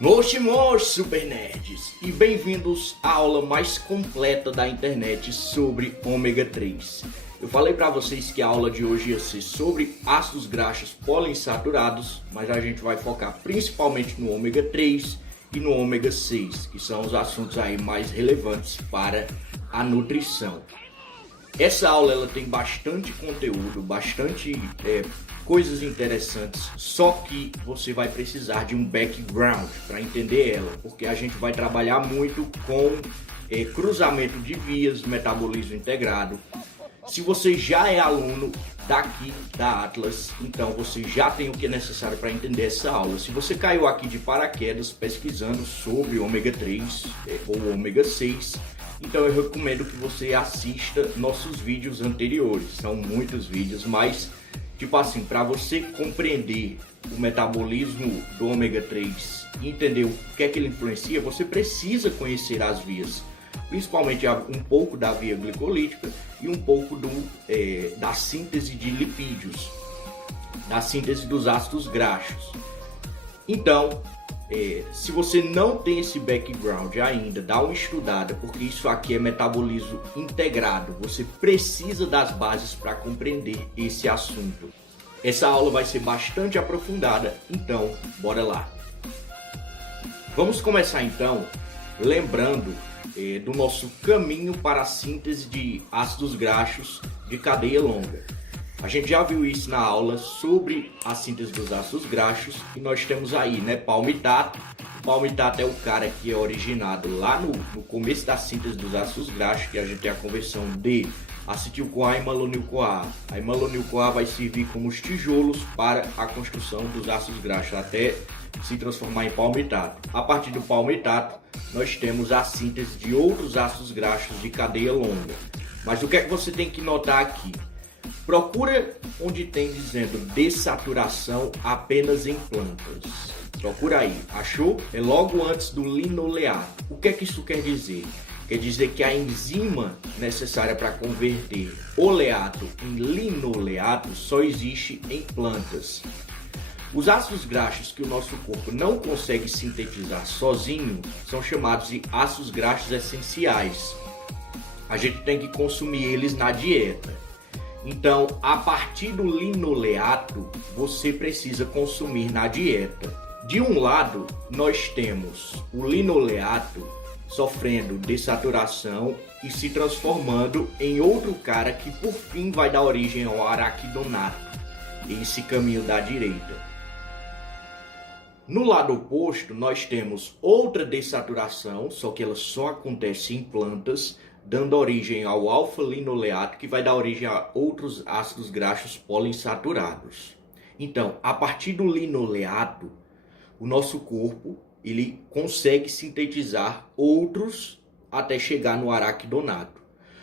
Moshi Super Nerds, e bem-vindos à aula mais completa da internet sobre ômega 3. Eu falei para vocês que a aula de hoje ia ser sobre ácidos graxos poliinsaturados, mas a gente vai focar principalmente no ômega 3 e no ômega 6, que são os assuntos aí mais relevantes para a nutrição. Essa aula ela tem bastante conteúdo, bastante coisas interessantes, só que você vai precisar de um background para entender ela, porque a gente vai trabalhar muito com cruzamento de vias, metabolismo integrado. Se você já é aluno daqui da Atlas, então você já tem o que é necessário para entender essa aula. Se você caiu aqui de paraquedas pesquisando sobre ômega 3 ou ômega 6, então eu recomendo que você assista nossos vídeos anteriores. São muitos vídeos, mas tipo assim, para você compreender o metabolismo do ômega 3 e entender o que é que ele influencia, você precisa conhecer as vias, principalmente um pouco da via glicolítica e um pouco da síntese de lipídios, da síntese dos ácidos graxos. Então, se você não tem esse background ainda, dá uma estudada, porque isso aqui é metabolismo integrado. Você precisa das bases para compreender esse assunto. Essa aula vai ser bastante aprofundada, então bora lá. Vamos começar então lembrando do nosso caminho para a síntese de ácidos graxos de cadeia longa. A gente já viu isso na aula sobre a síntese dos ácidos graxos e nós temos aí, palmitato. O palmitato é o cara que é originado lá no começo da síntese dos ácidos graxos, que a gente tem a conversão de acetil-CoA e malonil-CoA. A malonil-CoA vai servir como os tijolos para a construção dos ácidos graxos até se transformar em palmitato. A partir do palmitato, nós temos a síntese de outros ácidos graxos de cadeia longa. Mas o que é que você tem que notar aqui? Procura onde tem dizendo dessaturação apenas em plantas. Procura aí. Achou? É logo antes do linoleato. O que é que isso quer dizer? Quer dizer que a enzima necessária para converter oleato em linoleato só existe em plantas. Os ácidos graxos que o nosso corpo não consegue sintetizar sozinho são chamados de ácidos graxos essenciais. A gente tem que consumir eles na dieta. Então, a partir do linoleato, você precisa consumir na dieta. De um lado, nós temos o linoleato sofrendo dessaturação e se transformando em outro cara que por fim vai dar origem ao araquidonato, esse caminho da direita. No lado oposto, nós temos outra dessaturação, só que ela só acontece em plantas, dando origem ao alfa-linoleato, que vai dar origem a outros ácidos graxos poliinsaturados. Então, a partir do linoleato, o nosso corpo ele consegue sintetizar outros até chegar no araquidonato.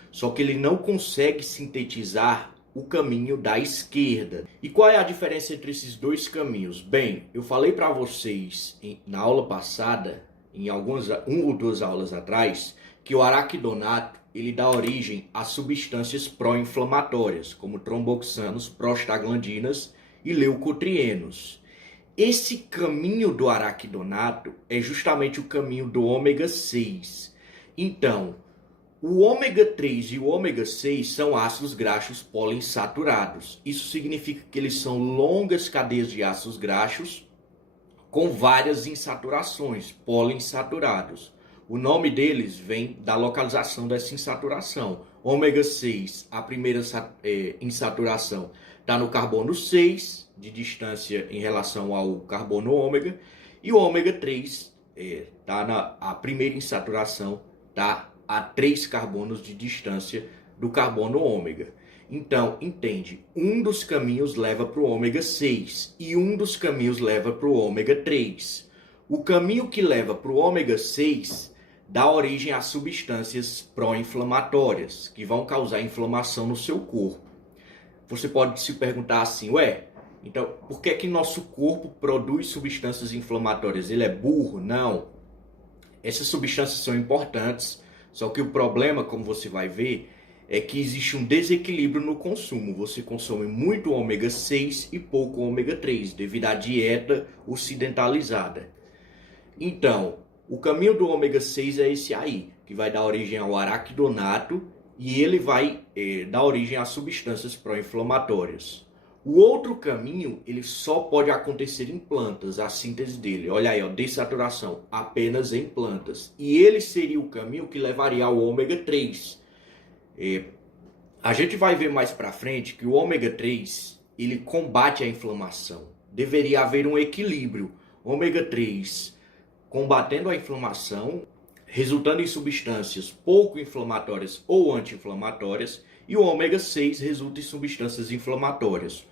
Só que ele não consegue sintetizar o caminho da esquerda. E qual é a diferença entre esses dois caminhos? Bem, eu falei para vocês na aula passada, em uma ou duas aulas atrás, que o araquidonato ele dá origem a substâncias pró-inflamatórias, como tromboxanos, prostaglandinas e leucotrienos. Esse caminho do araquidonato é justamente o caminho do ômega 6. Então, o ômega 3 e o ômega 6 são ácidos graxos poliinsaturados. Isso significa que eles são longas cadeias de ácidos graxos com várias insaturações, poliinsaturados. O nome deles vem da localização dessa insaturação. Ômega 6, a primeira insaturação está no carbono 6, de distância em relação ao carbono ômega. E o ômega 3, a primeira insaturação está a 3 carbonos de distância do carbono ômega. Então, entende, um dos caminhos leva para o ômega 6 e um dos caminhos leva para o ômega 3. O caminho que leva para o ômega 6 dá origem a substâncias pró-inflamatórias, que vão causar inflamação no seu corpo. Você pode se perguntar assim, então por que que nosso corpo produz substâncias inflamatórias? Ele é burro? Não. Essas substâncias são importantes, só que o problema, como você vai ver, é que existe um desequilíbrio no consumo. Você consome muito ômega 6 e pouco ômega 3, devido à dieta ocidentalizada. Então, o caminho do ômega 6 é esse aí, que vai dar origem ao araquidonato e ele vai dar origem a substâncias pró-inflamatórias. O outro caminho, ele só pode acontecer em plantas, a síntese dele. Olha aí, ó, dessaturação, apenas em plantas. E ele seria o caminho que levaria ao ômega 3. A gente vai ver mais para frente que o ômega 3, ele combate a inflamação. Deveria haver um equilíbrio. Ômega 3 combatendo a inflamação, resultando em substâncias pouco inflamatórias ou anti-inflamatórias, e o ômega 6 resulta em substâncias inflamatórias.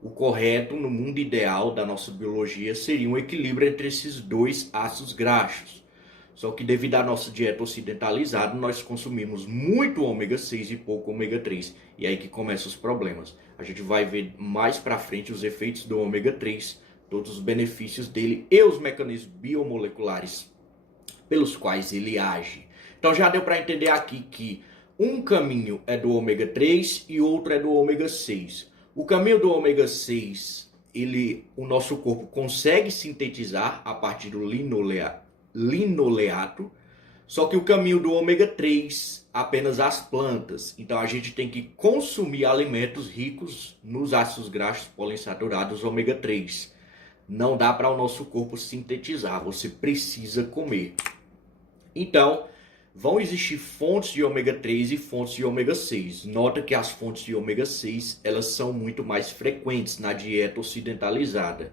O correto, no mundo ideal da nossa biologia, seria um equilíbrio entre esses dois ácidos graxos. Só que devido à nossa dieta ocidentalizada, nós consumimos muito ômega 6 e pouco ômega 3. E é aí que começam os problemas. A gente vai ver mais pra frente os efeitos do ômega 3, todos os benefícios dele e os mecanismos biomoleculares pelos quais ele age. Então já deu para entender aqui que um caminho é do ômega 3 e outro é do ômega 6. O caminho do ômega 6, o nosso corpo consegue sintetizar a partir do linoleato, só que o caminho do ômega 3, apenas as plantas. Então a gente tem que consumir alimentos ricos nos ácidos graxos poliinsaturados ômega 3. Não dá para o nosso corpo sintetizar, você precisa comer. Então, vão existir fontes de ômega 3 e fontes de ômega 6. Nota que as fontes de ômega 6, elas são muito mais frequentes na dieta ocidentalizada.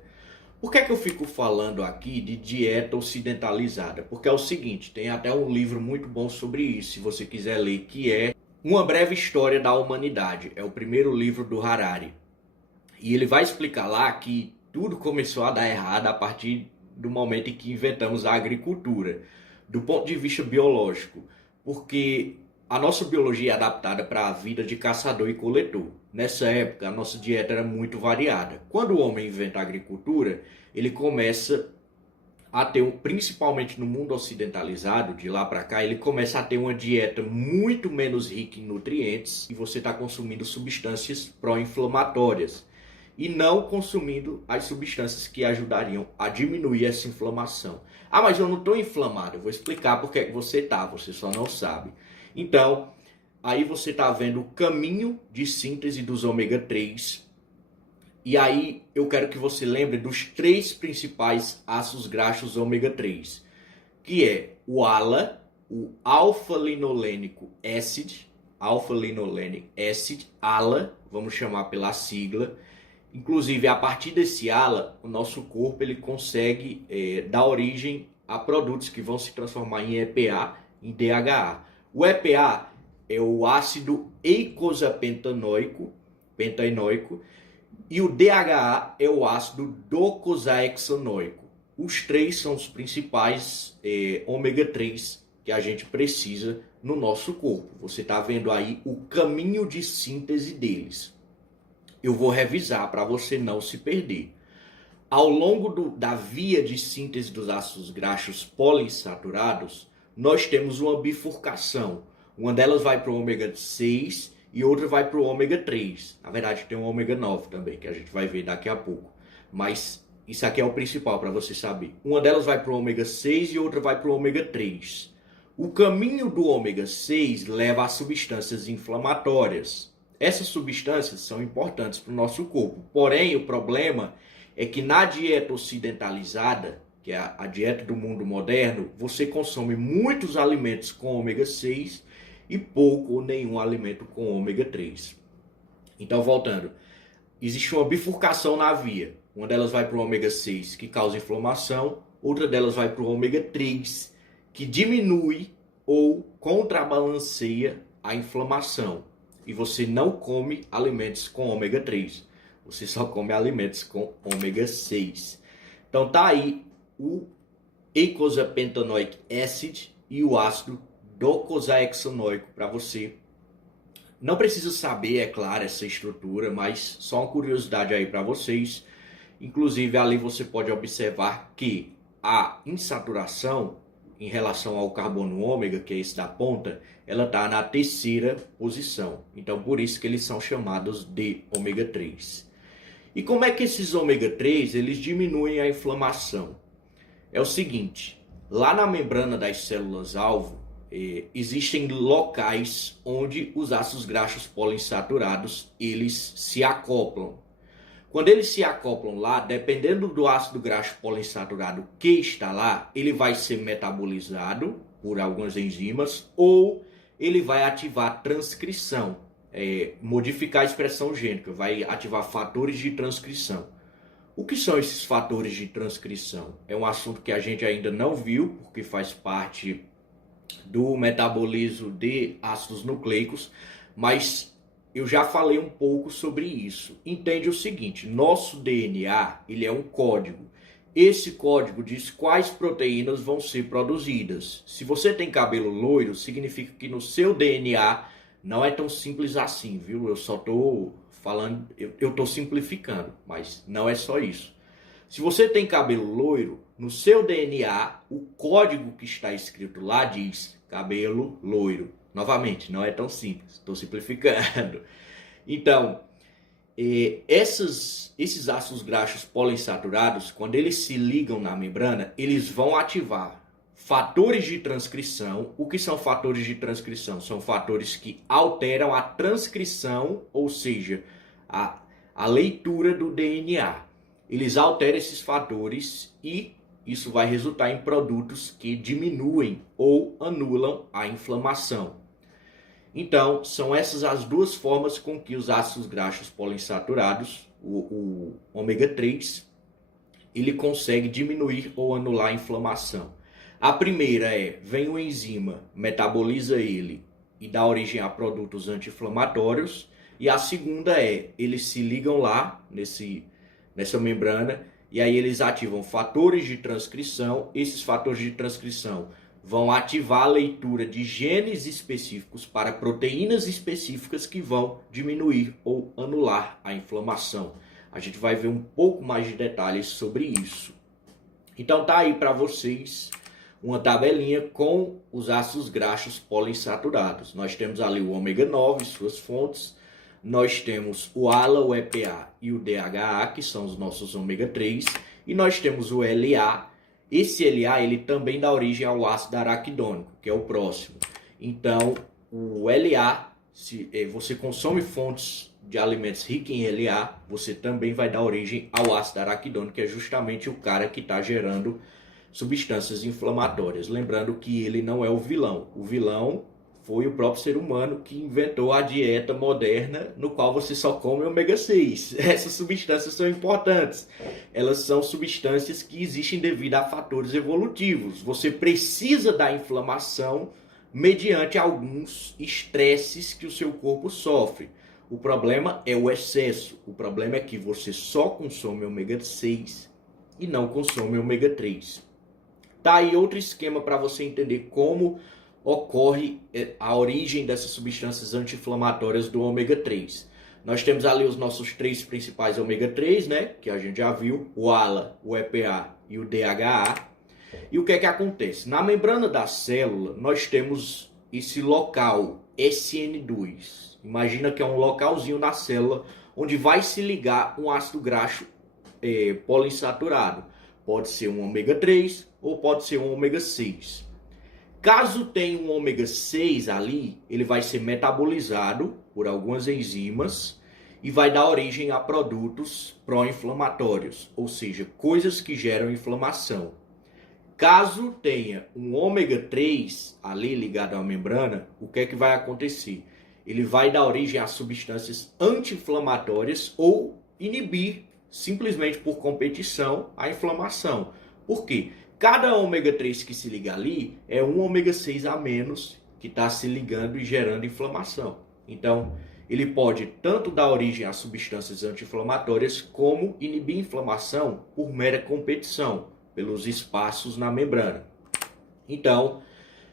Por que é que eu fico falando aqui de dieta ocidentalizada? Porque é o seguinte, tem até um livro muito bom sobre isso, se você quiser ler, que é Uma Breve História da Humanidade. É o primeiro livro do Harari. E ele vai explicar lá que tudo começou a dar errado a partir do momento em que inventamos a agricultura, do ponto de vista biológico, porque a nossa biologia é adaptada para a vida de caçador e coletor. Nessa época, a nossa dieta era muito variada. Quando o homem inventa a agricultura, ele começa a ter, principalmente no mundo ocidentalizado, de lá para cá, ele começa a ter uma dieta muito menos rica em nutrientes e você está consumindo substâncias pró-inflamatórias e não consumindo as substâncias que ajudariam a diminuir essa inflamação. Ah, mas eu não estou inflamado. Eu vou explicar por que você está, você só não sabe. Então, aí você está vendo o caminho de síntese dos ômega 3. E aí eu quero que você lembre dos 3 principais ácidos graxos ômega 3, que é o ALA, o alfa-linolênico acid, ALA, vamos chamar pela sigla. Inclusive, a partir desse ALA, o nosso corpo ele consegue dar origem a produtos que vão se transformar em EPA, em DHA. O EPA é o ácido eicosapentaenoico, e o DHA é o ácido docosahexaenoico. Os 3 são os principais ômega 3 que a gente precisa no nosso corpo. Você está vendo aí o caminho de síntese deles. Eu vou revisar para você não se perder. Ao longo da via de síntese dos ácidos graxos poliinsaturados, nós temos uma bifurcação. Uma delas vai para o ômega 6 e outra vai para o ômega 3. Na verdade, tem um ômega 9 também, que a gente vai ver daqui a pouco. Mas isso aqui é o principal para você saber. Uma delas vai para o ômega 6 e outra vai para o ômega 3. O caminho do ômega 6 leva a substâncias inflamatórias. Essas substâncias são importantes para o nosso corpo. Porém, o problema é que na dieta ocidentalizada, que é a dieta do mundo moderno, você consome muitos alimentos com ômega 6 e pouco ou nenhum alimento com ômega 3. Então, voltando, existe uma bifurcação na via. Uma delas vai para o ômega 6, que causa inflamação. Outra delas vai para o ômega 3, que diminui ou contrabalanceia a inflamação. E você não come alimentos com ômega 3. Você só come alimentos com ômega 6. Então tá aí o eicosapentaenoic acid e o ácido docosahexaenoico para você. Não precisa saber, é claro, essa estrutura, mas só uma curiosidade aí para vocês. Inclusive ali você pode observar que a insaturação em relação ao carbono ômega, que é esse da ponta, ela está na 3ª posição. Então, por isso que eles são chamados de ômega 3. E como é que esses ômega 3 eles diminuem a inflamação? é o seguinte: lá na membrana das células-alvo, existem locais onde os ácidos graxos poliinsaturados eles se acoplam. Quando eles se acoplam lá, dependendo do ácido graxo poliinsaturado que está lá, ele vai ser metabolizado por algumas enzimas ou ele vai ativar a transcrição, modificar a expressão gênica, vai ativar fatores de transcrição. O que são esses fatores de transcrição? É um assunto que a gente ainda não viu, porque faz parte do metabolismo de ácidos nucleicos, mas eu já falei um pouco sobre isso. Entende o seguinte: nosso DNA ele é um código. Esse código diz quais proteínas vão ser produzidas. Se você tem cabelo loiro, significa que no seu DNA não é tão simples assim, viu? Eu só estou falando, eu estou simplificando, mas não é só isso. Se você tem cabelo loiro, no seu DNA, o código que está escrito lá diz cabelo loiro. Novamente, não é tão simples, estou simplificando. Então, esses ácidos graxos poliinsaturados, quando eles se ligam na membrana, eles vão ativar fatores de transcrição. O que são fatores de transcrição? São fatores que alteram a transcrição, ou seja, a leitura do DNA. Eles alteram esses fatores e isso vai resultar em produtos que diminuem ou anulam a inflamação. Então, são essas as duas formas com que os ácidos graxos poliinsaturados, o ômega 3, ele consegue diminuir ou anular a inflamação. A primeira vem uma enzima, metaboliza ele e dá origem a produtos anti-inflamatórios. E a segunda eles se ligam lá nessa membrana e aí eles ativam fatores de transcrição. Esses fatores de transcrição vão ativar a leitura de genes específicos para proteínas específicas que vão diminuir ou anular a inflamação. A gente vai ver um pouco mais de detalhes sobre isso. Então tá aí para vocês uma tabelinha com os ácidos graxos poliinsaturados. Nós temos ali o ômega 9, suas fontes. Nós temos o ALA, o EPA e o DHA, que são os nossos ômega 3. E nós temos o LA. Esse LA ele também dá origem ao ácido araquidônico, que é o próximo. Então, o LA, se você consome fontes de alimentos ricos em LA, você também vai dar origem ao ácido araquidônico, que é justamente o cara que está gerando substâncias inflamatórias. Lembrando que ele não é o vilão. O vilão foi o próprio ser humano que inventou a dieta moderna, no qual você só come ômega 6. Essas substâncias são importantes. Elas são substâncias que existem devido a fatores evolutivos. Você precisa da inflamação mediante alguns estresses que o seu corpo sofre. O problema é o excesso. O problema é que você só consome ômega 6 e não consome ômega 3. Tá aí outro esquema para você entender como ocorre a origem dessas substâncias anti-inflamatórias do ômega 3. Nós temos ali os nossos três principais ômega 3, né, que a gente já viu, o ALA, o EPA e o DHA. E o que é que acontece? Na membrana da célula, nós temos esse local SN2. Imagina que é um localzinho na célula onde vai se ligar um ácido graxo poliinsaturado. Pode ser um ômega 3 ou pode ser um ômega 6. Caso tenha um ômega 6 ali, ele vai ser metabolizado por algumas enzimas e vai dar origem a produtos pró-inflamatórios, ou seja, coisas que geram inflamação. Caso tenha um ômega 3 ali ligado à membrana, o que é que vai acontecer? Ele vai dar origem a substâncias anti-inflamatórias ou inibir, simplesmente por competição, a inflamação. Por quê? Cada ômega 3 que se liga ali é um ômega 6 a menos que está se ligando e gerando inflamação. Então, ele pode tanto dar origem a substâncias anti-inflamatórias como inibir inflamação por mera competição, pelos espaços na membrana. Então,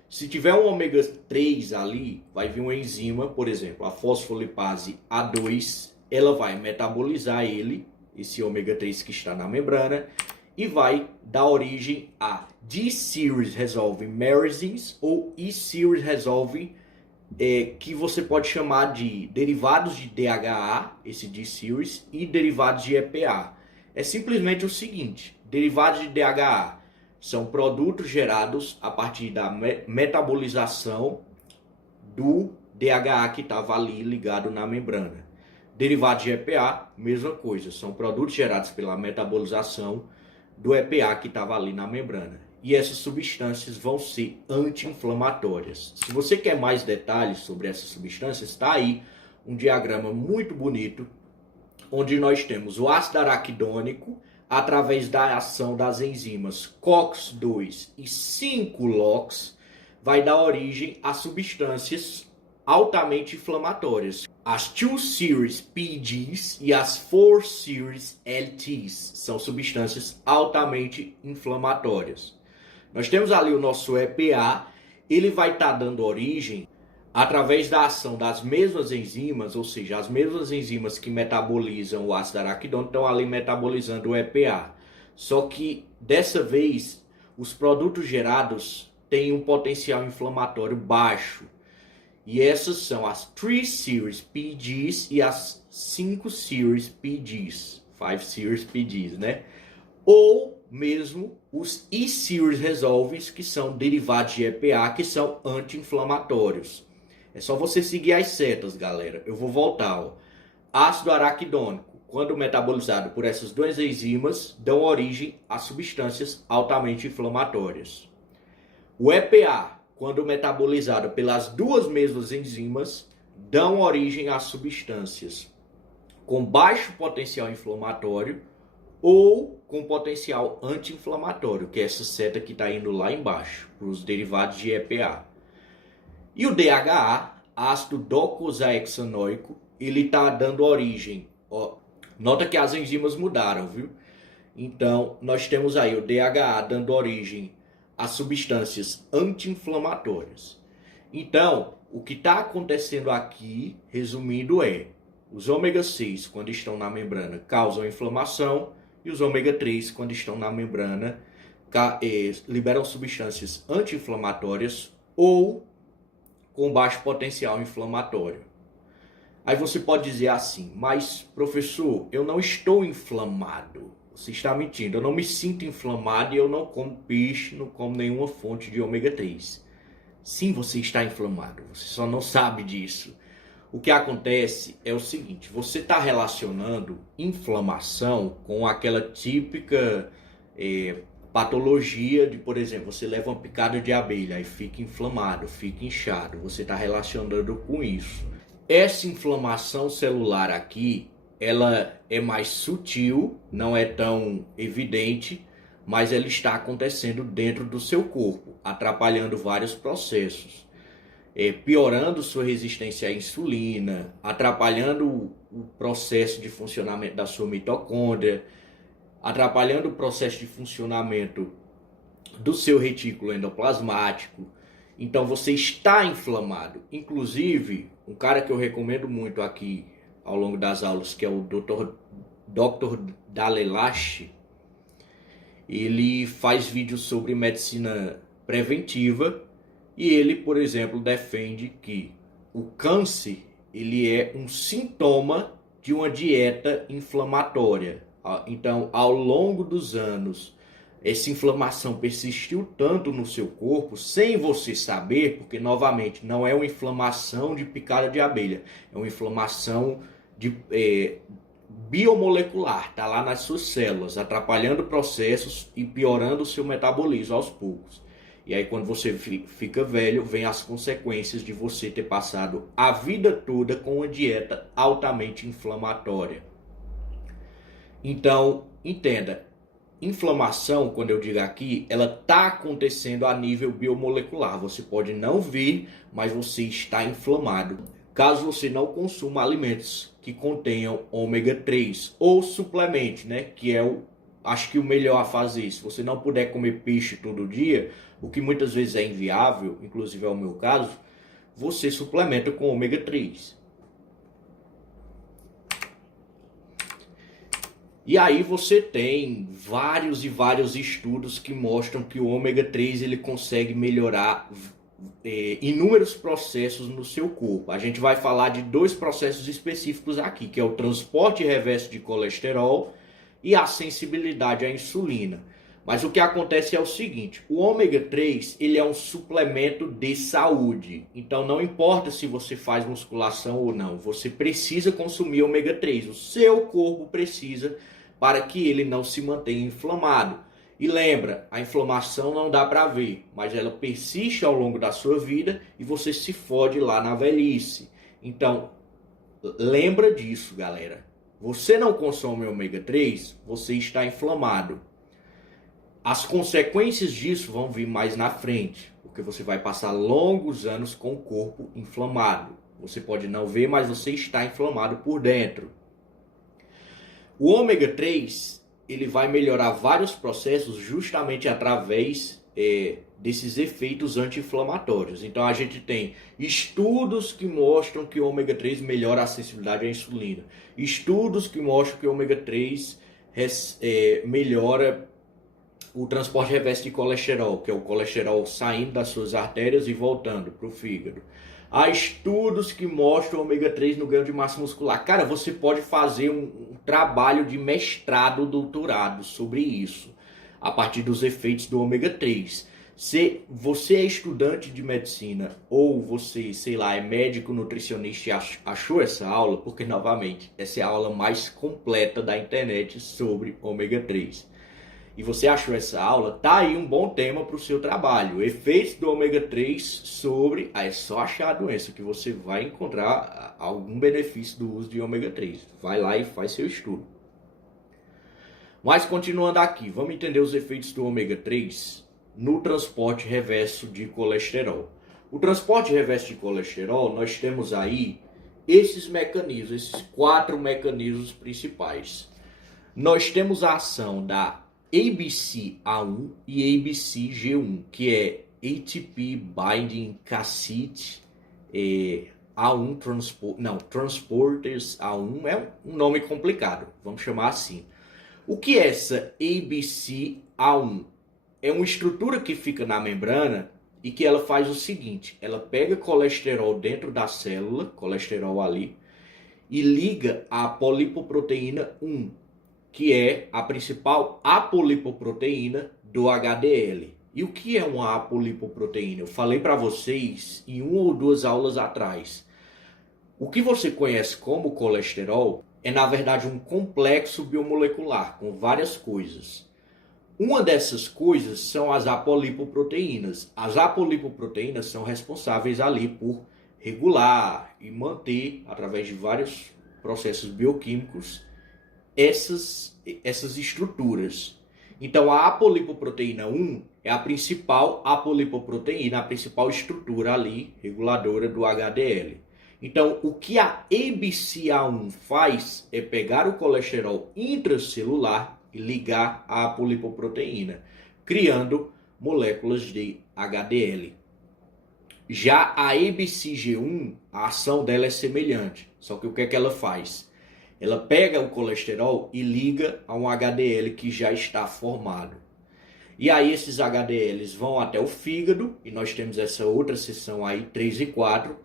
se tiver um ômega 3 ali, vai vir uma enzima, por exemplo, a fosfolipase A2, ela vai metabolizar esse ômega 3 que está na membrana, e vai dar origem a D-series resolve mersins ou E-series resolve, que você pode chamar de derivados de DHA, esse D-series, e derivados de EPA. É simplesmente o seguinte: derivados de DHA São produtos gerados a partir da metabolização do DHA que estava ali ligado na membrana. Derivados de EPA, mesma coisa, são produtos gerados pela metabolização do EPA que estava ali na membrana. E essas substâncias vão ser anti-inflamatórias. Se você quer mais detalhes sobre essas substâncias, está aí um diagrama muito bonito, onde nós temos o ácido araquidônico, através da ação das enzimas COX-2 e 5-LOX, vai dar origem a substâncias altamente inflamatórias. As 2-series PGs e as 4-series LTs são substâncias altamente inflamatórias. Nós temos ali o nosso EPA, ele vai estar dando origem através da ação das mesmas enzimas, ou seja, as mesmas enzimas que metabolizam o ácido araquidônico estão ali metabolizando o EPA. Só que dessa vez os produtos gerados têm um potencial inflamatório baixo. E essas são as 3-series PGs e as 5-series PGs, 5-series PGs, né? Ou mesmo os E-series resolves, que são derivados de EPA, que são anti-inflamatórios. É só você seguir as setas, galera. Eu vou voltar, ó. Ácido araquidônico, quando metabolizado por essas duas enzimas, dão origem a substâncias altamente inflamatórias. O EPA, quando metabolizado pelas duas mesmas enzimas, dão origem a substâncias com baixo potencial inflamatório ou com potencial anti-inflamatório, que é essa seta que está indo lá embaixo, para os derivados de EPA. E o DHA, ácido docosahexanoico, ele está dando origem, ó, nota que as enzimas mudaram, viu? Então, nós temos aí o DHA dando origem a substâncias anti-inflamatórias. Então, o que está acontecendo aqui, resumindo, é os ômega 6, quando estão na membrana, causam inflamação, e os ômega 3, quando estão na membrana, liberam substâncias anti-inflamatórias ou com baixo potencial inflamatório. Aí você pode dizer assim, mas professor, eu não estou inflamado. Você está mentindo, eu não me sinto inflamado e eu não como peixe, não como nenhuma fonte de ômega 3. Sim, você está inflamado, você só não sabe disso. O que acontece é o seguinte, você está relacionando inflamação com aquela típica patologia de, por exemplo, você leva uma picada de abelha e fica inflamado, fica inchado. Você está relacionando com isso. Essa inflamação celular aqui, ela é mais sutil, não é tão evidente, mas ela está acontecendo dentro do seu corpo, atrapalhando vários processos. Piorando sua resistência à insulina, atrapalhando o processo de funcionamento da sua mitocôndria, atrapalhando o processo de funcionamento do seu retículo endoplasmático. Então você está inflamado. Inclusive, um cara que eu recomendo muito aqui ao longo das aulas, que é o Dr. Dalelache, ele faz vídeos sobre medicina preventiva e ele, por exemplo, defende que o câncer ele é um sintoma de uma dieta inflamatória. Então, ao longo dos anos, essa inflamação persistiu tanto no seu corpo, sem você saber, porque, novamente, não é uma inflamação de picada de abelha, é uma inflamação biomolecular, está lá nas suas células, atrapalhando processos e piorando o seu metabolismo aos poucos. E aí, quando você fica velho, vem as consequências de você ter passado a vida toda com uma dieta altamente inflamatória. Então, entenda, inflamação, quando eu digo aqui, ela está acontecendo a nível biomolecular. Você pode não ver, mas você está inflamado. Caso você não consuma alimentos que contenham ômega 3 ou suplemente, né, que é acho que o melhor a fazer. Se você não puder comer peixe todo dia, o que muitas vezes é inviável, inclusive é o meu caso, você suplementa com ômega 3. E aí você tem vários e vários estudos que mostram que o ômega 3 ele consegue melhorar inúmeros processos no seu corpo. A gente vai falar de dois processos específicos aqui, que é o transporte reverso de colesterol e a sensibilidade à insulina. Mas o que acontece é o seguinte, o ômega 3 ele é um suplemento de saúde. Então não importa se você faz musculação ou não, você precisa consumir ômega 3. O seu corpo precisa para que ele não se mantenha inflamado. E lembra, a inflamação não dá para ver, mas ela persiste ao longo da sua vida e você se fode lá na velhice. Então, lembra disso, galera. Você não consome ômega 3, você está inflamado. As consequências disso vão vir mais na frente, porque você vai passar longos anos com o corpo inflamado. Você pode não ver, mas você está inflamado por dentro. O ômega 3 ele vai melhorar vários processos justamente através desses efeitos anti-inflamatórios. Então a gente tem estudos que mostram que o ômega 3 melhora a sensibilidade à insulina. Estudos que mostram que o ômega 3 melhora o transporte reverso de colesterol, que é o colesterol saindo das suas artérias e voltando para o fígado. Há estudos que mostram o ômega 3 no ganho de massa muscular. Cara, você pode fazer um trabalho de mestrado, doutorado sobre isso, a partir dos efeitos do ômega 3. Se você é estudante de medicina ou você, sei lá, é médico nutricionista e achou essa aula, porque, novamente, essa é a aula mais completa da internet sobre ômega 3. E você achou essa aula, tá aí um bom tema para o seu trabalho. Efeitos do ômega 3 sobre... é só achar a doença que você vai encontrar algum benefício do uso de ômega 3. Vai lá e faz seu estudo. Mas continuando aqui, vamos entender os efeitos do ômega 3 no transporte reverso de colesterol. O transporte reverso de colesterol, nós temos aí esses mecanismos, esses 4 mecanismos principais. Nós temos a ação da ABC-A1 e ABC-G1, que é ATP Binding Cassette A1 Transporters A1, é um nome complicado, vamos chamar assim. O que é essa ABC-A1? É uma estrutura que fica na membrana e que ela faz o seguinte, ela pega colesterol dentro da célula, colesterol ali, e liga a polipoproteína 1, que é a principal apolipoproteína do HDL. E o que é uma apolipoproteína? Eu falei para vocês em 1 ou 2 aulas atrás. O que você conhece como colesterol é, na verdade, um complexo biomolecular com várias coisas. Uma dessas coisas são as apolipoproteínas. As apolipoproteínas são responsáveis ali por regular e manter, através de vários processos bioquímicos, essas estruturas. Então a apolipoproteína 1 é a principal apolipoproteína, a principal estrutura ali, reguladora do HDL. Então o que a ABC-A1 faz é pegar o colesterol intracelular e ligar à apolipoproteína, criando moléculas de HDL. Já a ABC-G1, a ação dela é semelhante, só que o que é que ela faz? Ela pega o colesterol e liga a um HDL que já está formado. E aí esses HDLs vão até o fígado, e nós temos essa outra seção aí, 3 e 4,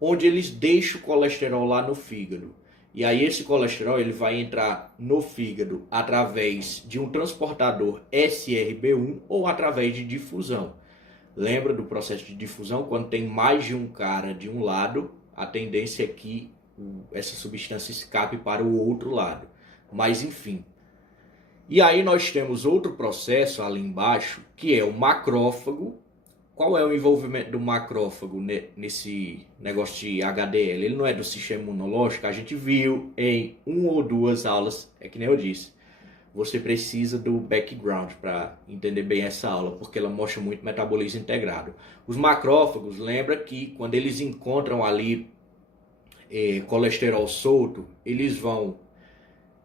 onde eles deixam o colesterol lá no fígado. E aí esse colesterol ele vai entrar no fígado através de um transportador SRB1 ou através de difusão. Lembra do processo de difusão? Quando tem mais de um cara de um lado, a tendência é que essa substância escape para o outro lado. Mas enfim. E aí nós temos outro processo ali embaixo, que é o macrófago. Qual é o envolvimento do macrófago nesse negócio de HDL? Ele não é do sistema imunológico? A gente viu em 1 ou 2 aulas, é que nem eu disse. Você precisa do background para entender bem essa aula, porque ela mostra muito metabolismo integrado. Os macrófagos, lembra que quando eles encontram ali colesterol solto, eles vão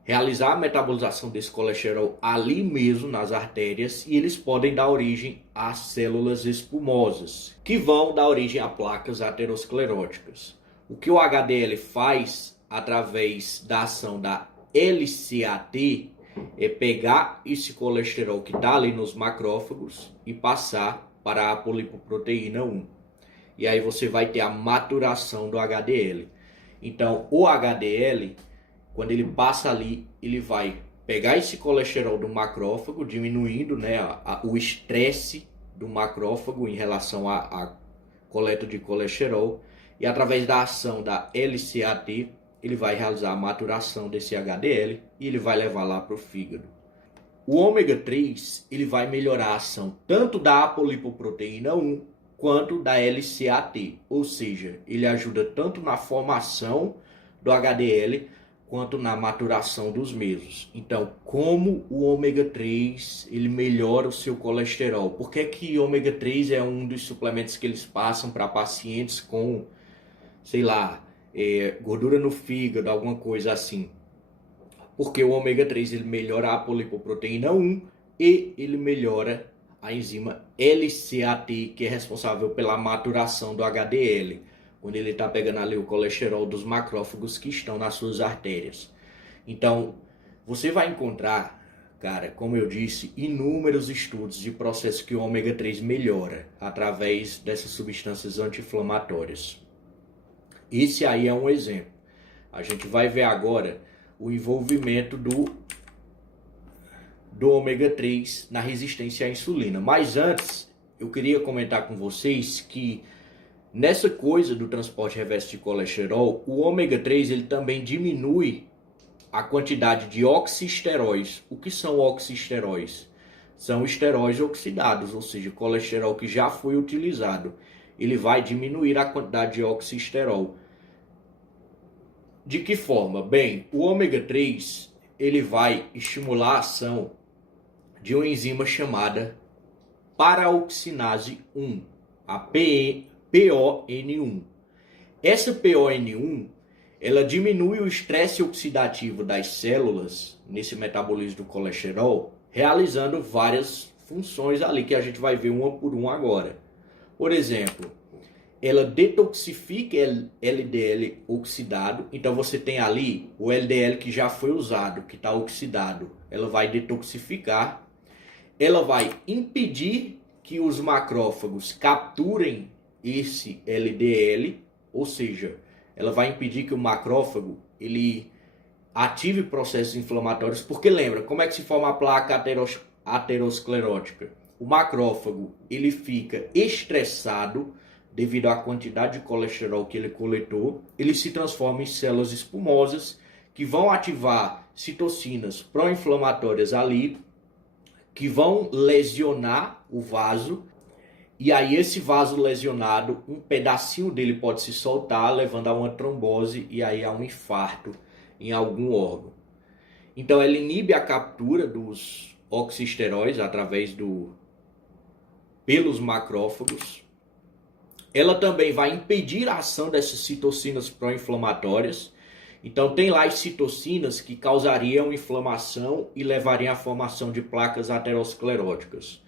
realizar a metabolização desse colesterol ali mesmo nas artérias e eles podem dar origem a células espumosas, que vão dar origem a placas ateroscleróticas. O que o HDL faz através da ação da LCAT é pegar esse colesterol que está ali nos macrófagos e passar para a apolipoproteína 1. E aí você vai ter a maturação do HDL. Então o HDL, quando ele passa ali, ele vai pegar esse colesterol do macrófago, diminuindo, né, o estresse do macrófago em relação à coleta de colesterol, e através da ação da LCAT, ele vai realizar a maturação desse HDL e ele vai levar lá para o fígado. O ômega 3 ele vai melhorar a ação tanto da apolipoproteína 1 quanto da LCAT, ou seja, ele ajuda tanto na formação do HDL quanto na maturação dos mesmos. Então, como o ômega 3 ele melhora o seu colesterol? Por que que ômega 3 é um dos suplementos que eles passam para pacientes com, sei lá, gordura no fígado, alguma coisa assim? Porque o ômega 3 ele melhora a apolipoproteína 1 e ele melhora a enzima LCAT, que é responsável pela maturação do HDL, quando ele está pegando ali o colesterol dos macrófagos que estão nas suas artérias. Então, você vai encontrar, cara, como eu disse, inúmeros estudos de processos que o ômega 3 melhora através dessas substâncias anti-inflamatórias. Esse aí é um exemplo. A gente vai ver agora o envolvimento do ômega 3 na resistência à insulina. Mas antes, eu queria comentar com vocês que nessa coisa do transporte reverso de colesterol, o ômega 3 ele também diminui a quantidade de oxisteróis. O que são oxisteróis? São esteróis oxidados, ou seja, colesterol que já foi utilizado. Ele vai diminuir a quantidade de oxisterol. De que forma? Bem, o ômega 3 ele vai estimular a ação de uma enzima chamada paraoxinase 1, a PON1. Essa PON1 ela diminui o estresse oxidativo das células nesse metabolismo do colesterol, realizando várias funções ali que a gente vai ver uma por uma agora. Por exemplo, ela detoxifica LDL oxidado, então você tem ali o LDL que já foi usado, que está oxidado, ela vai detoxificar, ela vai impedir que os macrófagos capturem esse LDL, ou seja, ela vai impedir que o macrófago ele ative processos inflamatórios, porque lembra, como é que se forma a placa aterosclerótica? O macrófago ele fica estressado devido à quantidade de colesterol que ele coletou, ele se transforma em células espumosas que vão ativar citocinas pró-inflamatórias ali, que vão lesionar o vaso, e aí esse vaso lesionado, um pedacinho dele pode se soltar, levando a uma trombose e aí a um infarto em algum órgão. Então ela inibe a captura dos oxisteróis pelos macrófagos. Ela também vai impedir a ação dessas citocinas pró-inflamatórias. Então tem lá as citocinas que causariam inflamação e levariam à formação de placas ateroscleróticas.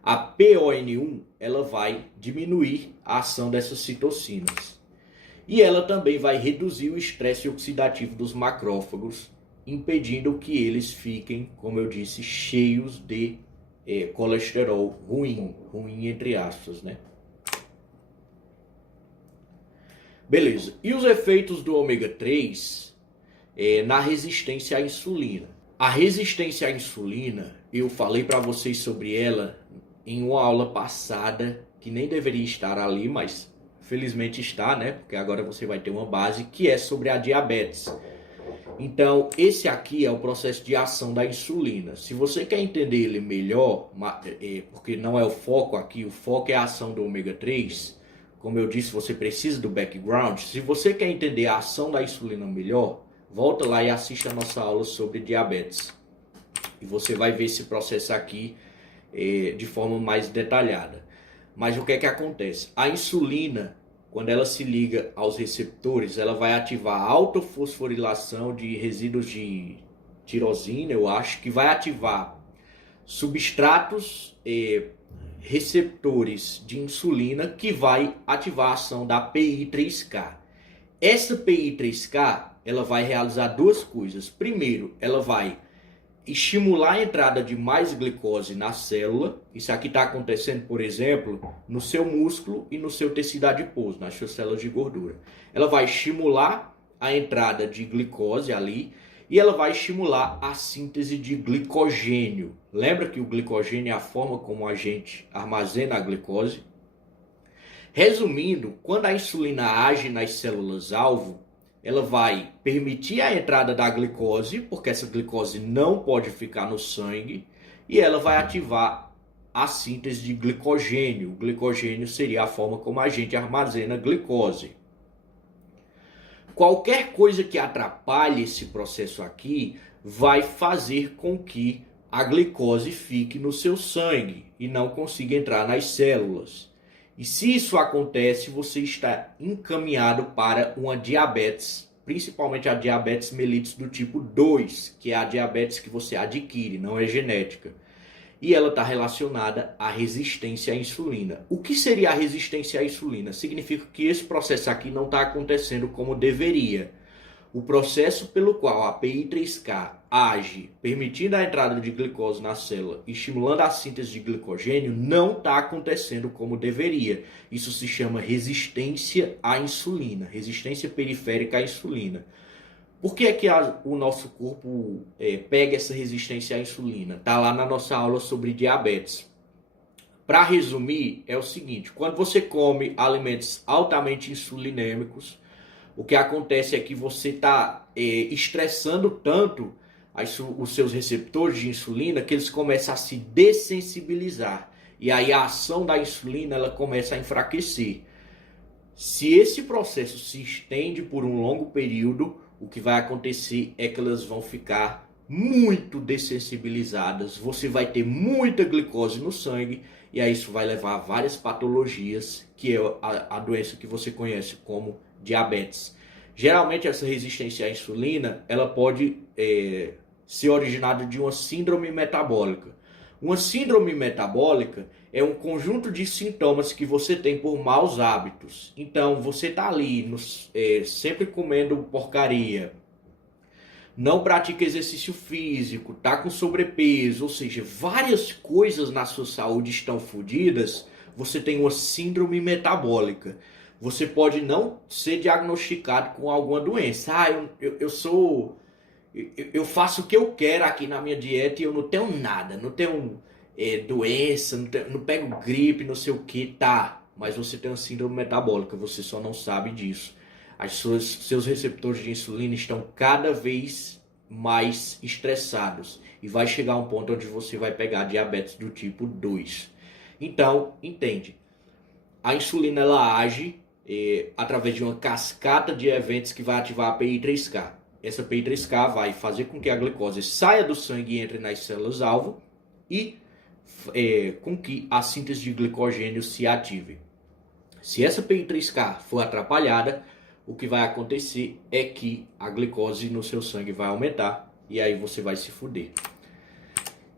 A PON1 ela vai diminuir a ação dessas citocinas. E ela também vai reduzir o estresse oxidativo dos macrófagos, impedindo que eles fiquem, como eu disse, cheios de colesterol ruim entre aspas, né? Beleza, e os efeitos do ômega 3 na resistência à insulina? A resistência à insulina, eu falei para vocês sobre ela em uma aula passada, que nem deveria estar ali, mas felizmente está, né? Porque agora você vai ter uma base que é sobre a diabetes. Então, esse aqui é o processo de ação da insulina. Se você quer entender ele melhor, porque não é o foco aqui, o foco é a ação do ômega 3, como eu disse, você precisa do background. Se você quer entender a ação da insulina melhor, volta lá e assiste a nossa aula sobre diabetes. E você vai ver esse processo aqui de forma mais detalhada. Mas o que é que acontece? A insulina, quando ela se liga aos receptores, ela vai ativar a autofosforilação de resíduos de tirosina, eu acho, que vai ativar substratos receptores de insulina, que vai ativar a ação da PI3K. Essa PI3K, ela vai realizar duas coisas. Primeiro, ela vai estimular a entrada de mais glicose na célula. Isso aqui está acontecendo, por exemplo, no seu músculo e no seu tecido adiposo, nas suas células de gordura. Ela vai estimular a entrada de glicose ali e ela vai estimular a síntese de glicogênio. Lembra que o glicogênio é a forma como a gente armazena a glicose? Resumindo, quando a insulina age nas células-alvo, ela vai permitir a entrada da glicose, porque essa glicose não pode ficar no sangue, e ela vai ativar a síntese de glicogênio. O glicogênio seria a forma como a gente armazena glicose. Qualquer coisa que atrapalhe esse processo aqui vai fazer com que a glicose fique no seu sangue e não consiga entrar nas células. E se isso acontece, você está encaminhado para uma diabetes, principalmente a diabetes mellitus do tipo 2, que é a diabetes que você adquire, não é genética. E ela está relacionada à resistência à insulina. O que seria a resistência à insulina? Significa que esse processo aqui não está acontecendo como deveria. O processo pelo qual a PI3K age, permitindo a entrada de glicose na célula, estimulando a síntese de glicogênio, não está acontecendo como deveria. Isso se chama resistência à insulina, resistência periférica à insulina. Por que é que o nosso corpo pega essa resistência à insulina? Está lá na nossa aula sobre diabetes. Para resumir, é o seguinte: quando você come alimentos altamente insulinêmicos, o que acontece é que você está estressando tanto os seus receptores de insulina que eles começam a se dessensibilizar. E aí a ação da insulina ela começa a enfraquecer. Se esse processo se estende por um longo período, o que vai acontecer é que elas vão ficar muito dessensibilizadas. Você vai ter muita glicose no sangue e aí isso vai levar a várias patologias, que é a doença que você conhece como diabetes. Geralmente essa resistência à insulina ela pode ser originada de uma síndrome metabólica. Uma síndrome metabólica é um conjunto de sintomas que você tem por maus hábitos. Então você está ali sempre comendo porcaria, não pratica exercício físico, está com sobrepeso, ou seja, várias coisas na sua saúde estão fodidas, você tem uma síndrome metabólica. Você pode não ser diagnosticado com alguma doença. Eu faço o que eu quero aqui na minha dieta e eu não tenho nada, não tenho doença, não pego gripe, não sei o que, tá. Mas você tem uma síndrome metabólica, você só não sabe disso. Seus receptores de insulina estão cada vez mais estressados e vai chegar um ponto onde você vai pegar diabetes do tipo 2. Então, entende, a insulina ela age através de uma cascata de eventos que vai ativar a PI3K. Essa PI3K vai fazer com que a glicose saia do sangue e entre nas células-alvo e com que a síntese de glicogênio se ative. Se essa PI3K for atrapalhada, o que vai acontecer é que a glicose no seu sangue vai aumentar e aí você vai se fuder.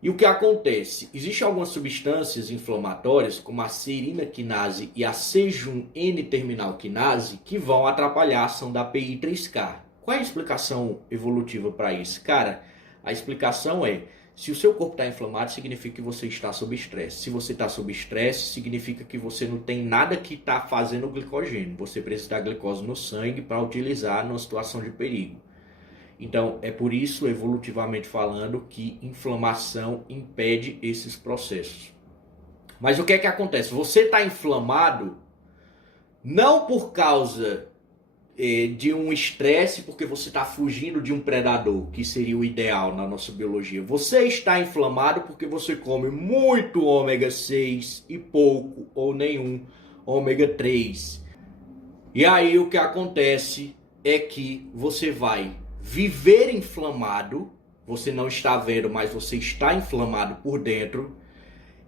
E o que acontece? Existem algumas substâncias inflamatórias, como a serina quinase e a C1 N-terminal quinase, que vão atrapalhar a ação da PI3K. Qual é a explicação evolutiva para isso? Cara, a explicação é: se o seu corpo está inflamado, significa que você está sob estresse. Se você está sob estresse, significa que você não tem nada que está fazendo o glicogênio. Você precisa da glicose no sangue para utilizar numa situação de perigo. Então, é por isso, evolutivamente falando, que inflamação impede esses processos. Mas o que é que acontece? Você está inflamado não por causa de um estresse, porque você está fugindo de um predador, que seria o ideal na nossa biologia. Você está inflamado porque você come muito ômega 6 e pouco ou nenhum ômega 3. E aí o que acontece é que você vai viver inflamado, você não está vendo, mas você está inflamado por dentro.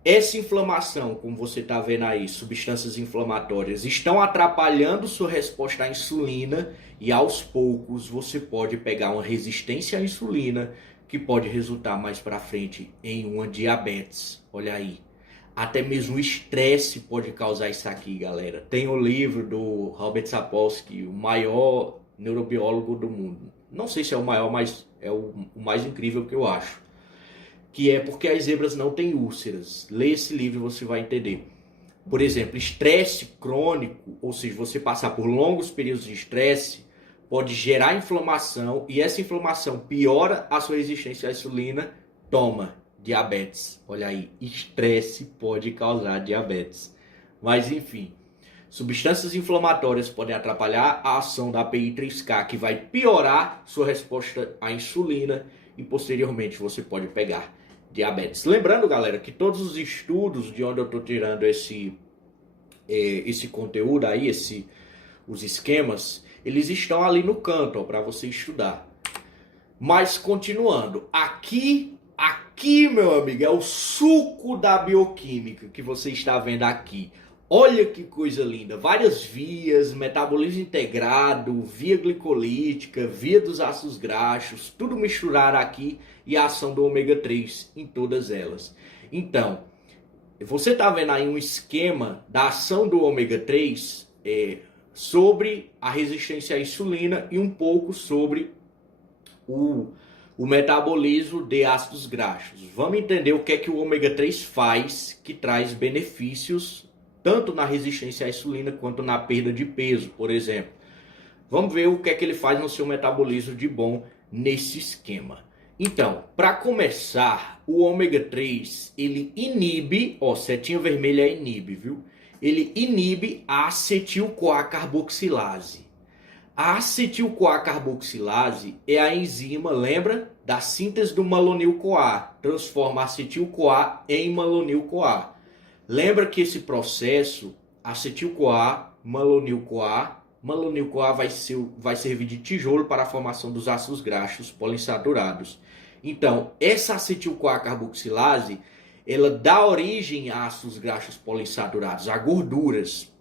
Essa inflamação, como você está vendo aí, substâncias inflamatórias, estão atrapalhando sua resposta à insulina e aos poucos você pode pegar uma resistência à insulina que pode resultar mais para frente em uma diabetes. Olha aí, até mesmo o estresse pode causar isso aqui, galera. Tem o livro do Robert Sapolsky, o maior neurobiólogo do mundo. Não sei se é o maior, mas é o mais incrível que eu acho. Que é porque as zebras não têm úlceras. Lê esse livro e você vai entender. Por exemplo, estresse crônico, ou seja, você passar por longos períodos de estresse, pode gerar inflamação e essa inflamação piora a sua resistência à insulina. Toma, diabetes. Olha aí, estresse pode causar diabetes. Mas enfim, substâncias inflamatórias podem atrapalhar a ação da PI3K, que vai piorar sua resposta à insulina e posteriormente você pode pegar diabetes. Lembrando, galera, que todos os estudos de onde eu estou tirando esse conteúdo aí, os esquemas, eles estão ali no canto para você estudar. Mas continuando, aqui, meu amigo, é o suco da bioquímica que você está vendo aqui. Olha que coisa linda, várias vias, metabolismo integrado, via glicolítica, via dos ácidos graxos, tudo misturado aqui e a ação do ômega 3 em todas elas. Então, você está vendo aí um esquema da ação do ômega 3 sobre a resistência à insulina e um pouco sobre o metabolismo de ácidos graxos. Vamos entender o que é que o ômega 3 faz que traz benefícios tanto na resistência à insulina quanto na perda de peso, por exemplo. Vamos ver o que é que ele faz no seu metabolismo de bom nesse esquema. Então, para começar, o ômega 3, ele inibe, ó, setinha vermelha é inibe, viu? Ele inibe a acetil-CoA carboxilase. A acetil-CoA carboxilase é a enzima, lembra? Da síntese do malonil-CoA. Transforma acetil-CoA em malonil-CoA. Lembra que esse processo, acetil-CoA, malonil-CoA vai servir de tijolo para a formação dos ácidos graxos poliinsaturados. Então, essa acetil-CoA carboxilase, ela dá origem a ácidos graxos poliinsaturados, a gorduras.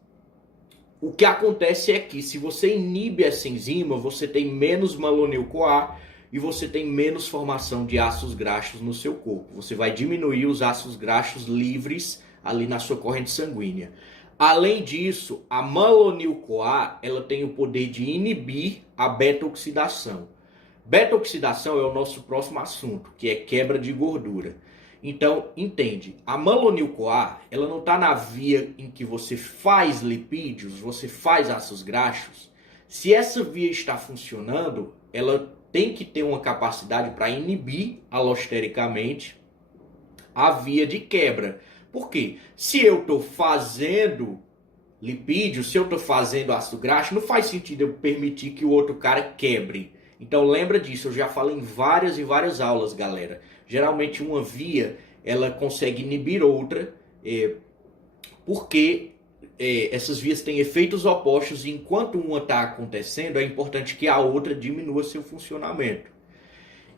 O que acontece é que se você inibe essa enzima, você tem menos malonil-CoA e você tem menos formação de ácidos graxos no seu corpo. Você vai diminuir os ácidos graxos livres ali na sua corrente sanguínea. Além disso, a malonil-CoA, ela tem o poder de inibir a beta-oxidação. Beta-oxidação é o nosso próximo assunto, que é quebra de gordura. Então, entende, a malonil-CoA, ela não está na via em que você faz lipídios, você faz ácidos graxos. Se essa via está funcionando, ela tem que ter uma capacidade para inibir alostericamente a via de quebra. Por quê? Se eu estou fazendo lipídio, se eu estou fazendo ácido graxo, não faz sentido eu permitir que o outro cara quebre. Então lembra disso, eu já falei em várias e várias aulas, galera. Geralmente uma via, ela consegue inibir outra, porque essas vias têm efeitos opostos e enquanto uma está acontecendo, é importante que a outra diminua seu funcionamento.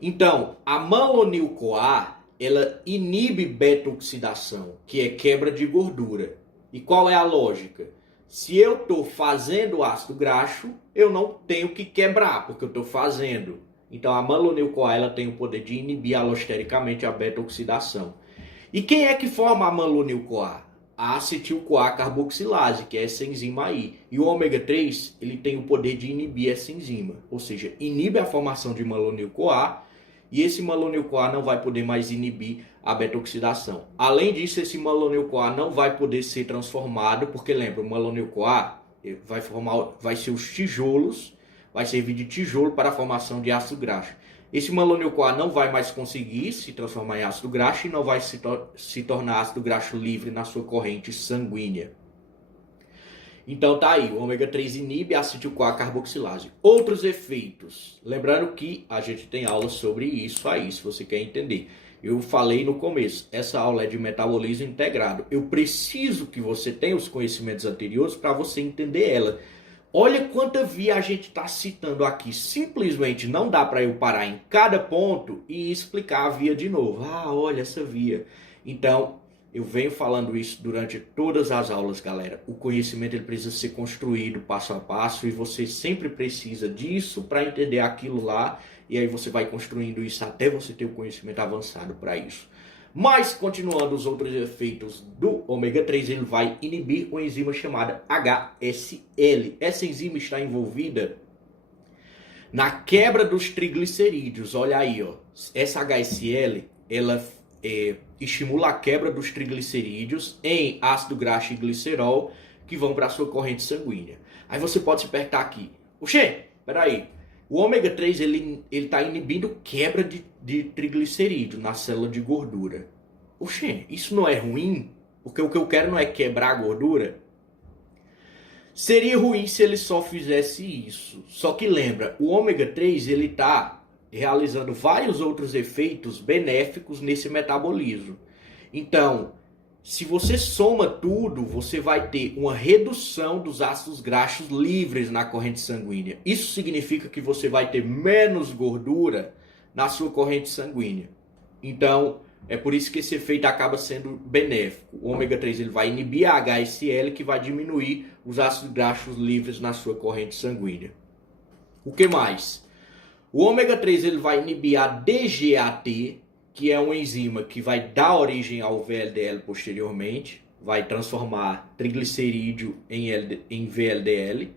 Então, a malonil-CoA, ela inibe beta-oxidação, que é quebra de gordura. E qual é a lógica? Se eu estou fazendo ácido graxo, eu não tenho que quebrar, porque eu estou fazendo. Então a malonil-CoA, ela tem o poder de inibir alostericamente a beta-oxidação. E quem é que forma a malonil-CoA? A acetil-CoA carboxilase, que é essa enzima aí. E o ômega 3, ele tem o poder de inibir essa enzima. Ou seja, inibe a formação de malonil-CoA, e esse malonil-CoA não vai poder mais inibir a beta-oxidação. Além disso, esse malonil-CoA não vai poder ser transformado, porque lembra, o malonil-CoA vai ser os tijolos, vai servir de tijolo para a formação de ácido graxo. Esse malonil-CoA não vai mais conseguir se transformar em ácido graxo e não vai se tornar ácido graxo livre na sua corrente sanguínea. Então tá aí, o ômega 3 inibe a acetil-CoA carboxilase. Outros efeitos. Lembrando que a gente tem aula sobre isso aí, se você quer entender. Eu falei no começo, essa aula é de metabolismo integrado. Eu preciso que você tenha os conhecimentos anteriores para você entender ela. Olha quanta via a gente está citando aqui. Simplesmente não dá para eu parar em cada ponto e explicar a via de novo. Ah, olha essa via. Então, eu venho falando isso durante todas as aulas, galera. O conhecimento ele precisa ser construído passo a passo e você sempre precisa disso para entender aquilo lá. E aí você vai construindo isso até você ter o conhecimento avançado para isso. Mas, continuando os outros efeitos do ômega 3, ele vai inibir uma enzima chamada HSL. Essa enzima está envolvida na quebra dos triglicerídeos. Olha aí, ó. Essa HSL, ela estimula a quebra dos triglicerídeos em ácido graxo e glicerol que vão para a sua corrente sanguínea. Aí você pode se perguntar aqui, oxê, peraí, o ômega 3 ele tá inibindo quebra de triglicerídeo na célula de gordura. Oxê, isso não é ruim? Porque o que eu quero não é quebrar a gordura? Seria ruim se ele só fizesse isso. Só que lembra, o ômega 3 ele tá realizando vários outros efeitos benéficos nesse metabolismo. Então, se você soma tudo, você vai ter uma redução dos ácidos graxos livres na corrente sanguínea. Isso significa que você vai ter menos gordura na sua corrente sanguínea. Então, é por isso que esse efeito acaba sendo benéfico. O ômega 3 ele vai inibir a HSL, que vai diminuir os ácidos graxos livres na sua corrente sanguínea. O que mais? O ômega 3 ele vai inibir a DGAT, que é uma enzima que vai dar origem ao VLDL posteriormente, vai transformar triglicerídeo em VLDL.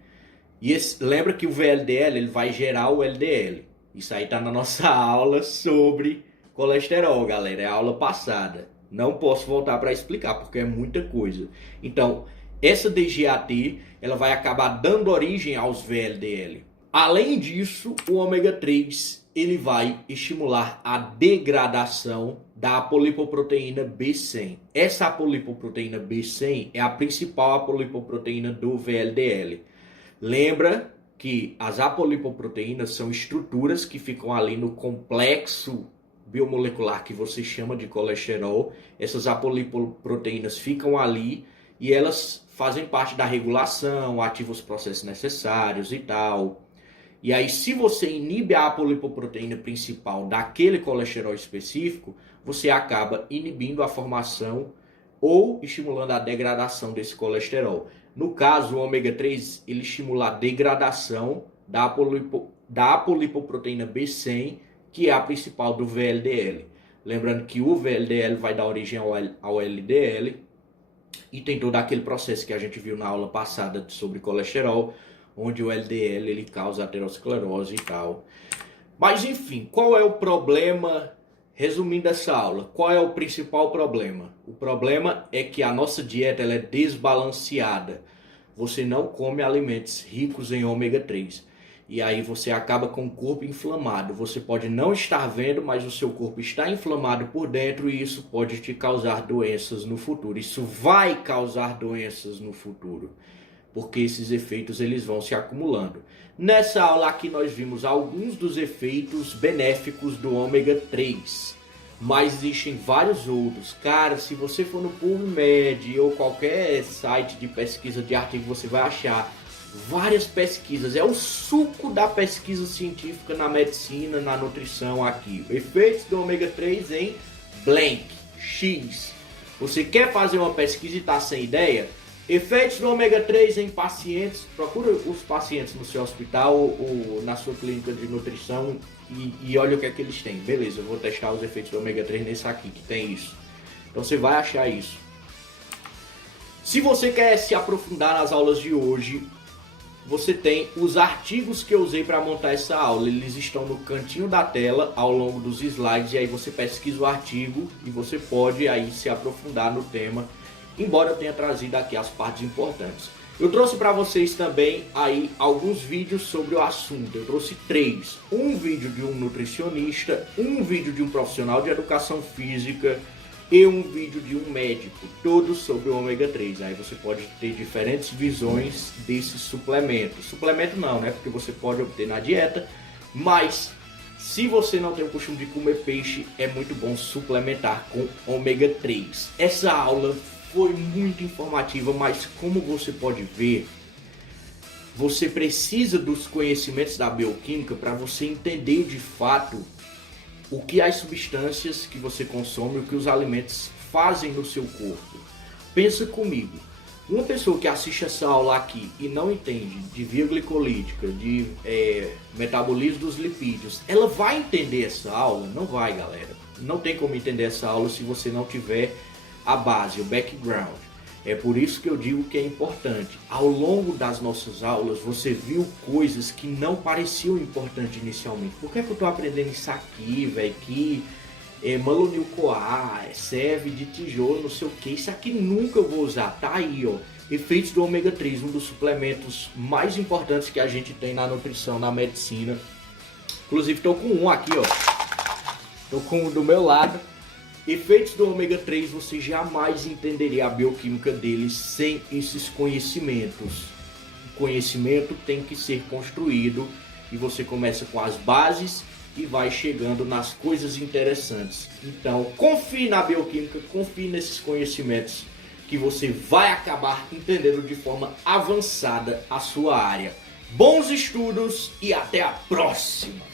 E lembra que o VLDL ele vai gerar o LDL. Isso aí está na nossa aula sobre colesterol, galera. É a aula passada. Não posso voltar para explicar, porque é muita coisa. Então, essa DGAT ela vai acabar dando origem aos VLDL. Além disso, o ômega 3 ele vai estimular a degradação da apolipoproteína B100. Essa apolipoproteína B100 é a principal apolipoproteína do VLDL. Lembra que as apolipoproteínas são estruturas que ficam ali no complexo biomolecular que você chama de colesterol. Essas apolipoproteínas ficam ali e elas fazem parte da regulação, ativam os processos necessários e tal. E aí, se você inibe a apolipoproteína principal daquele colesterol específico, você acaba inibindo a formação ou estimulando a degradação desse colesterol. No caso, o ômega 3 ele estimula a degradação da apolipoproteína B100, que é a principal do VLDL. Lembrando que o VLDL vai dar origem ao LDL e tem todo aquele processo que a gente viu na aula passada sobre colesterol, onde o LDL ele causa aterosclerose e tal. Mas enfim, qual é o problema, resumindo essa aula, qual é o principal problema? O problema é que a nossa dieta ela é desbalanceada. Você não come alimentos ricos em ômega 3. E aí você acaba com o corpo inflamado. Você pode não estar vendo, mas o seu corpo está inflamado por dentro e isso pode te causar doenças no futuro. Isso vai causar doenças no futuro, porque esses efeitos eles vão se acumulando. Nessa aula aqui nós vimos alguns dos efeitos benéficos do ômega 3, mas existem vários outros. Cara, se você for no PubMed ou qualquer site de pesquisa de artigo, você vai achar várias pesquisas. É o suco da pesquisa científica na medicina, na nutrição aqui. Efeitos do ômega 3 em blank, X. Você quer fazer uma pesquisa e está sem ideia? Efeitos do ômega 3 em pacientes, procura os pacientes no seu hospital ou na sua clínica de nutrição e olha o que é que eles têm. Beleza, eu vou testar os efeitos do ômega 3 nesse aqui, que tem isso. Então você vai achar isso. Se você quer se aprofundar nas aulas de hoje, você tem os artigos que eu usei para montar essa aula. Eles estão no cantinho da tela, ao longo dos slides, e aí você pesquisa o artigo e você pode aí se aprofundar no tema, embora eu tenha trazido aqui as partes importantes. Eu trouxe para vocês também aí alguns vídeos sobre o assunto. Eu trouxe 3. Um vídeo de um nutricionista, um vídeo de um profissional de educação física e um vídeo de um médico, todos sobre o ômega 3. Aí você pode ter diferentes visões desse suplemento. Suplemento não, né? Porque você pode obter na dieta, mas se você não tem o costume de comer peixe, é muito bom suplementar com ômega 3. Essa aula foi muito informativa, mas como você pode ver, você precisa dos conhecimentos da bioquímica para você entender de fato o que as substâncias que você consome, o que os alimentos fazem no seu corpo. Pensa comigo, uma pessoa que assiste essa aula aqui e não entende de via glicolítica, de metabolismo dos lipídios, ela vai entender essa aula? Não vai, galera. Não tem como entender essa aula se você não tiver a base, o background. É por isso que eu digo que é importante. Ao longo das nossas aulas, você viu coisas que não pareciam importantes inicialmente. Por que é que eu estou aprendendo isso aqui, velho? Que malonil-CoA, serve de tijolo, não sei o que. Isso aqui nunca eu vou usar. Tá aí, ó. Efeitos do ômega 3, um dos suplementos mais importantes que a gente tem na nutrição, na medicina. Inclusive tô com um aqui, ó. Tô com um do meu lado. Efeitos do ômega 3, você jamais entenderia a bioquímica deles sem esses conhecimentos. O conhecimento tem que ser construído e você começa com as bases e vai chegando nas coisas interessantes. Então, confie na bioquímica, confie nesses conhecimentos que você vai acabar entendendo de forma avançada a sua área. Bons estudos e até a próxima!